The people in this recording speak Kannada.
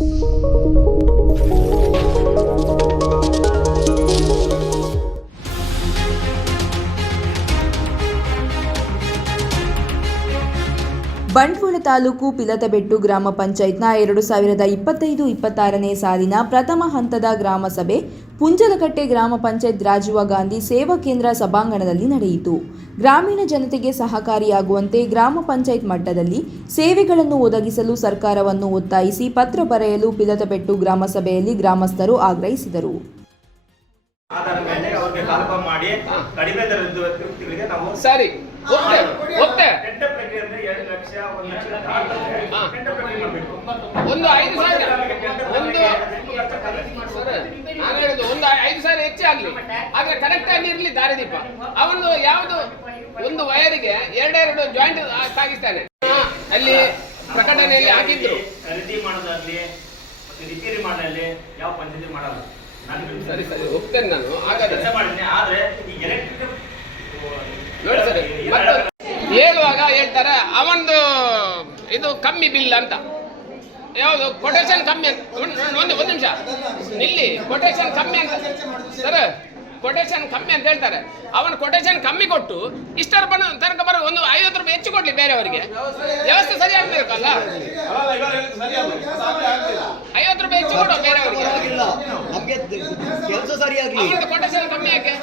Thank you. ಬಂಟ್ವಾಳ ತಾಲೂಕು ಪಿಲತಬೆಟ್ಟು ಗ್ರಾಮ ಪಂಚಾಯತ್ನ ಎರಡು ಸಾವಿರದ ಇಪ್ಪತ್ತೈದು ಇಪ್ಪತ್ತಾರನೇ ಸಾಲಿನ ಪ್ರಥಮ ಹಂತದ ಗ್ರಾಮ ಸಭೆ ಪುಂಜಲಕಟ್ಟೆ ಗ್ರಾಮ ಪಂಚಾಯತ್ ರಾಜೀವ ಗಾಂಧಿ ಸೇವಾ ಕೇಂದ್ರ ಸಭಾಂಗಣದಲ್ಲಿ ನಡೆಯಿತು. ಗ್ರಾಮೀಣ ಜನತೆಗೆ ಸಹಕಾರಿಯಾಗುವಂತೆ ಗ್ರಾಮ ಪಂಚಾಯತ್ ಮಟ್ಟದಲ್ಲಿ ಸೇವೆಗಳನ್ನು ಒದಗಿಸಲು ಸರ್ಕಾರವನ್ನು ಒತ್ತಾಯಿಸಿ ಪತ್ರ ಬರೆಯಲು ಪಿಲತಬೆಟ್ಟು ಗ್ರಾಮ ಸಭೆಯಲ್ಲಿ ಗ್ರಾಮಸ್ಥರು ಆಗ್ರಹಿಸಿದರು. ಮಾಡಿ ಕಡಿಮೆ ದರದ ವ್ಯಕ್ತಿಗಳಿಗೆ ನಾವು ಸರಿ ಒಂದು ಐದು ಸಾವಿರ. ಒಂದು ನಾನು ಹೇಳುದು ಒಂದು ಐದು ಸಾವಿರ ಹೆಚ್ಚೇ ಆಗ್ಲಿ. ಆದ್ರೆ ಕರೆಕ್ಟ್ ಆಗಿ ಇರ್ಲಿ ದಾರಿದೀಪ ಅವನು ಯಾವುದು? ಒಂದು ವಯರಿಗೆ ಎರಡೆರಡು ಜಾಯಿಂಟ್ ಸಾಗಿಸ್ತಾನೆ. ಅಲ್ಲಿ ಪ್ರಕಟಣೆಯಲ್ಲಿ ಹಾಕಿದ್ರು. ಖರೀದಿ ಮಾಡೋದಾಗ್ಲಿ ಮತ್ತೆ ರಿಪೇರಿ ಮಾಡಲಿ ಯಾವ ಪಂಚಾಯತಿ ಮಾಡಲ್ಲ. ನಾನು ಸರಿ ಸರಿ ಹೋಗ್ತೇನೆ ನಾನು. ಆಗ ಕೆಲಸ ಮಾಡಿದ್ದೆ ಆದ್ರೆ ಈ ಎಲೆಕ್ಟ್ರಿಕ್ ಹೇಳ್ತಾರೆ ಅವನದು ಇದು ಕಮ್ಮಿ ಬಿಲ್ ಅಂತ. ಯಾವುದು? ಕೊಟೇಶನ್ ಕಮ್ಮಿ ಅಂತ. ಒಂದು ಒಂದು ನಿಮಿಷ. ಇಲ್ಲಿ ಕೊಟೇಶನ್ ಕಮ್ಮಿ ಅಂತ. ಸರ್ ಕೊಟೇಶನ್ ಕಮ್ಮಿ ಅಂತ ಹೇಳ್ತಾರೆ. ಅವನ ಕೊಟೇಶನ್ ಕಮ್ಮಿ ಕೊಟ್ಟು ಇಷ್ಟರ ಬಣ್ಣ ತನಕ ಬರೋ ಒಂದು ಐವತ್ತು ರೂಪಾಯಿ ಹೆಚ್ಚು ಕೊಡ್ಲಿ ಬೇರೆಯವರಿಗೆ. ವ್ಯವಸ್ಥೆ ಸರಿ ಆಗ್ಬೇಕಲ್ಲ ಐವತ್ತು ರೂಪಾಯಿ ಹೆಚ್ಚು ಕೊಡೋ ಬೇರೆಯವರಿಗೆ. ಕೊಟೇಶನ್ ಕಮ್ಮಿ ಯಾಕೆ?